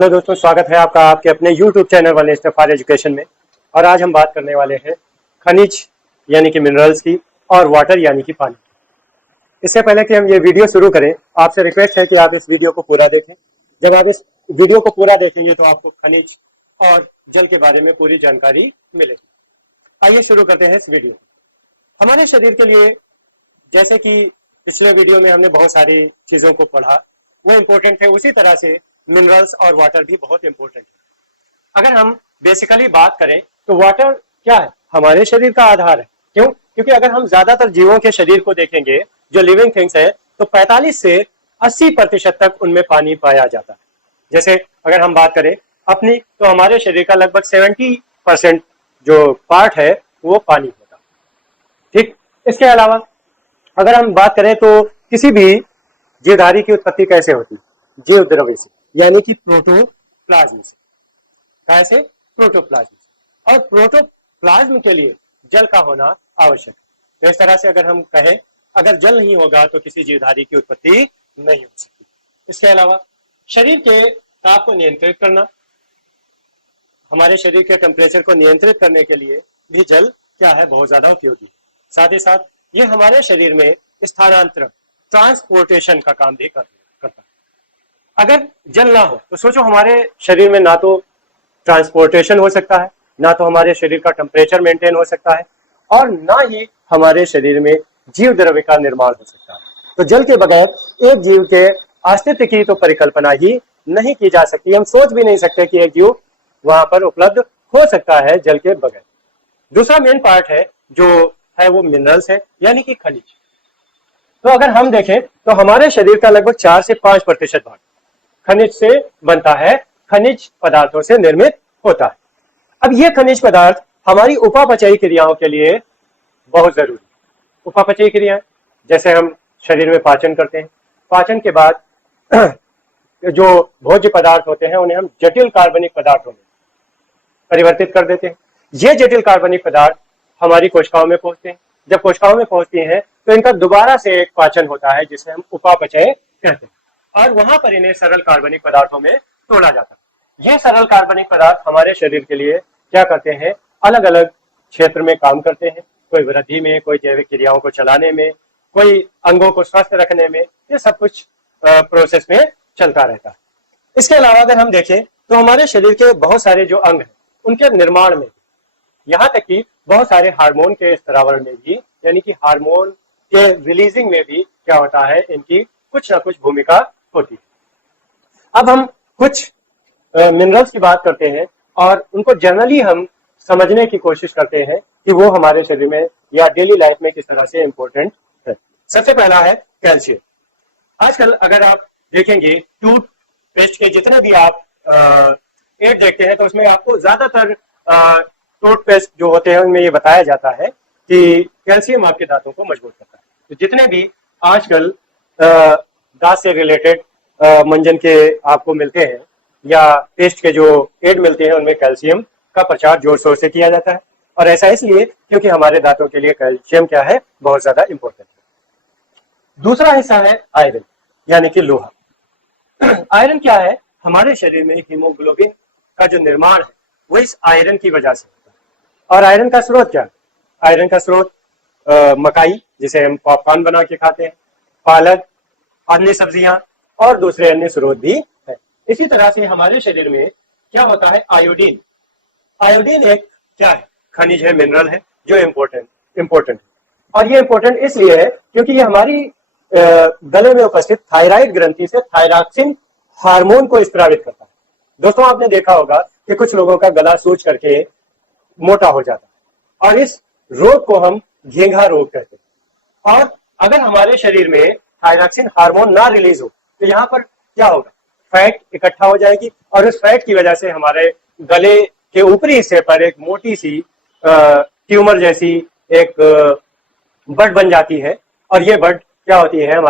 Hello दोस्तों, स्वागत है आपका आपके अपने YouTube चैनल वाले फॉर एजुकेशन में। और आज हम बात करने वाले हैं खनिज यानी कि मिनरल्स की और वाटर यानी कि पानी। इससे पहले कि हम ये वीडियो शुरू करें, आपसे रिक्वेस्ट है कि आप इस वीडियो को पूरा देखें। जब आप इस वीडियो को पूरा देखेंगे तो आपको खनिज और जल के बारे में पूरी जानकारी मिलेगी। आइए शुरू करते हैं इस वीडियो। हमारे शरीर के लिए, जैसे कि पिछले वीडियो में हमने बहुत सारी चीजों को पढ़ा, वो इम्पोर्टेंट है, उसी तरह से मिनरल्स और वाटर भी बहुत इंपॉर्टेंट है। अगर हम बेसिकली बात करें तो वाटर क्या है? हमारे शरीर का आधार है। क्यों? क्योंकि अगर हम ज्यादातर जीवों के शरीर को देखेंगे, जो लिविंग थिंग्स है, तो 45 से 80% तक उनमें पानी पाया जाता है। जैसे अगर हम बात करें अपनी, तो हमारे शरीर का लगभग 70% जो पार्ट है वो पानी होता है। ठीक, इसके अलावा अगर हम बात करें तो किसी भी जीवधारी की उत्पत्ति कैसे होती है? जीव द्रव्य से, यानी कि प्रोटोप्लाज्म से। कैसे? प्रोटोप्लाज्म से। और प्रोटोप्लाज्म के लिए जल का होना आवश्यक है। तो इस तरह से अगर हम कहें, अगर जल नहीं होगा तो किसी जीवधारी की उत्पत्ति नहीं हो सकती। इसके अलावा शरीर के ताप को नियंत्रित करना, हमारे शरीर के टेम्परेचर को नियंत्रित करने के लिए भी जल क्या है? बहुत ज्यादा उपयोगी है। साथ ही साथ ये हमारे शरीर में स्थानांतरण, ट्रांसपोर्टेशन का काम भी करता है। अगर जल ना हो तो सोचो, हमारे शरीर में ना तो ट्रांसपोर्टेशन हो सकता है, ना तो हमारे शरीर का टेम्परेचर मेंटेन हो सकता है, और ना ही हमारे शरीर में जीव द्रव्य का निर्माण हो सकता है। तो जल के बगैर एक जीव के अस्तित्व की तो परिकल्पना ही नहीं की जा सकती। हम सोच भी नहीं सकते कि एक जीव वहां पर उपलब्ध हो सकता है जल के बगैर। दूसरा मेन पार्ट है जो है वो मिनरल्स है, यानी कि खनिज। तो अगर हम देखें तो हमारे शरीर का लगभग 4 से 5% भाग खनिज से बनता है, खनिज पदार्थों से निर्मित होता है। अब ये खनिज पदार्थ हमारी उपापचयी क्रियाओं के लिए बहुत जरूरी। उपापचयी क्रियाएं, जैसे हम शरीर में पाचन करते हैं, पाचन के बाद जो भोज्य पदार्थ होते हैं उन्हें हम जटिल कार्बनिक पदार्थों में परिवर्तित कर देते हैं। ये जटिल कार्बनिक पदार्थ हमारी कोशिकाओं में पहुंचते हैं। जब कोशिकाओं में पहुंचती हैं तो इनका दोबारा से एक पाचन होता है जिसे हम उपापचय कहते हैं, और वहां पर इन्हें सरल कार्बनिक पदार्थों में तोड़ा जाता है। ये सरल कार्बनिक पदार्थ हमारे शरीर के लिए क्या करते हैं? अलग अलग क्षेत्र में काम करते हैं। कोई वृद्धि में, कोई जैविक क्रियाओं को चलाने में, कोई अंगों को स्वस्थ रखने में, ये सब कुछ प्रोसेस में चलता रहता है। इसके अलावा अगर हम देखें तो हमारे शरीर के बहुत सारे जो अंग हैं उनके निर्माण में, यहाँ तक कि बहुत सारे हार्मोन के स्त्रावरण में भी, यानी कि हार्मोन के रिलीजिंग में भी क्या होता है? इनकी कुछ ना कुछ भूमिका होती है। अब हम कुछ मिनरल्स की बात करते हैं और उनको जनरली हम समझने की कोशिश करते हैं कि वो हमारे शरीर में या डेली लाइफ में किस तरह से इंपॉर्टेंट है। सबसे पहला है कैल्शियम। आजकल अगर आप देखेंगे टूथपेस्ट के जितने भी आप एड देखते हैं तो उसमें आपको ज्यादातर टूथपेस्ट जो होते हैं उनमें ये बताया जाता है कि कैल्शियम आपके दांतों को मजबूत करता है। तो जितने भी आजकल दांत से रिलेटेड मंजन के आपको मिलते हैं या पेस्ट के जो एड मिलते हैं उनमें कैल्शियम का प्रचार जोर शोर से किया जाता है। और ऐसा इसलिए क्योंकि हमारे दांतों के लिए कैल्शियम क्या है? बहुत ज्यादा इंपॉर्टेंट है। दूसरा हिस्सा है आयरन, यानी कि लोहा। आयरन क्या है? हमारे शरीर में हीमोग्लोबिन का जो निर्माण है वो इस आयरन की वजह से होता है। और आयरन का स्रोत क्या है? आयरन का स्रोत मकाई, जिसे हम पॉपकॉर्न बना के खाते हैं, पालक, अन्य सब्जियां और दूसरे अन्य स्रोत भी है। इसी तरह से हमारे शरीर में क्या होता है? आयोडीन। आयोडीन एक क्या है? खनिज है, मिनरल है, जो इंपॉर्टेंट है। और ये इंपॉर्टेंट इसलिए है क्योंकि ये हमारी गले में उपस्थित थायराइड ग्रंथि से थायरॉक्सिन हार्मोन को स्रावित करता है। दोस्तों, आपने देखा होगा कि कुछ लोगों का गला सूज करके मोटा हो जाता है और इस रोग को हम घेंघा रोग कहते हैं। और अगर हमारे शरीर में थायरॉक्सिन हार्मोन ना रिलीज हो तो यहाँ पर क्या होगा? फैट इकट्ठा हो जाएगी और उस फैट की वजह से हमारे गले के ऊपरी हिस्से पर एक मोटी सी ट्यूमर जैसी एक बड बन जाती है। और ये बड क्या होती है? हमारे